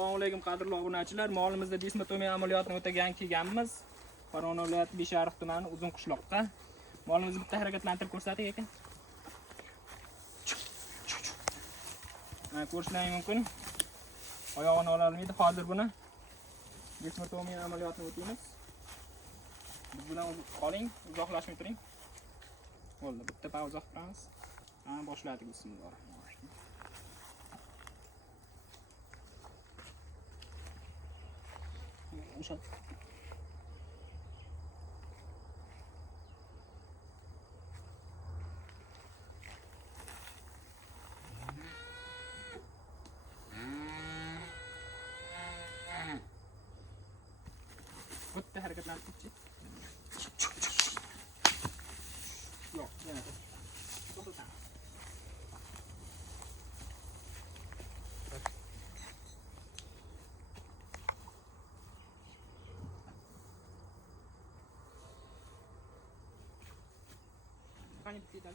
Assalomu alaykum qadrli obunachilar. Molimizda dismotomiya amaliyotini o'tagan kelganmiz. Farg'ona viloyati Beshariq tumani Uzun qishloqqa. Molimizni bitta harakatlantirib ko'rsating ekan. Mana ko'rishingiz mumkin. Oyog'ini ola olmaydi. Hozir buni dismotomiya amaliyotini o'taymiz. Biz bilan qoling, uzoqlashmay turing. Bo'ldi, bitta pauza qilamiz. Boshladik bismillah. O'sha bitta harakatlanib ketchi. Yo'q, yana to'xtatam. Qani bitta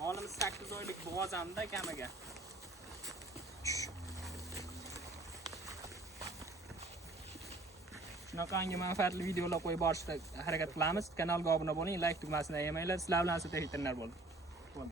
Molimiz 8 oylik bo'g'ozamda kamiga. Shunaqangi manfaatli videolar qo'yib borishga harakat qilamiz. Kanalga obuna bo'ling, like tugmasini yemanglar. Sizlar bilan veterinar bo'ldi.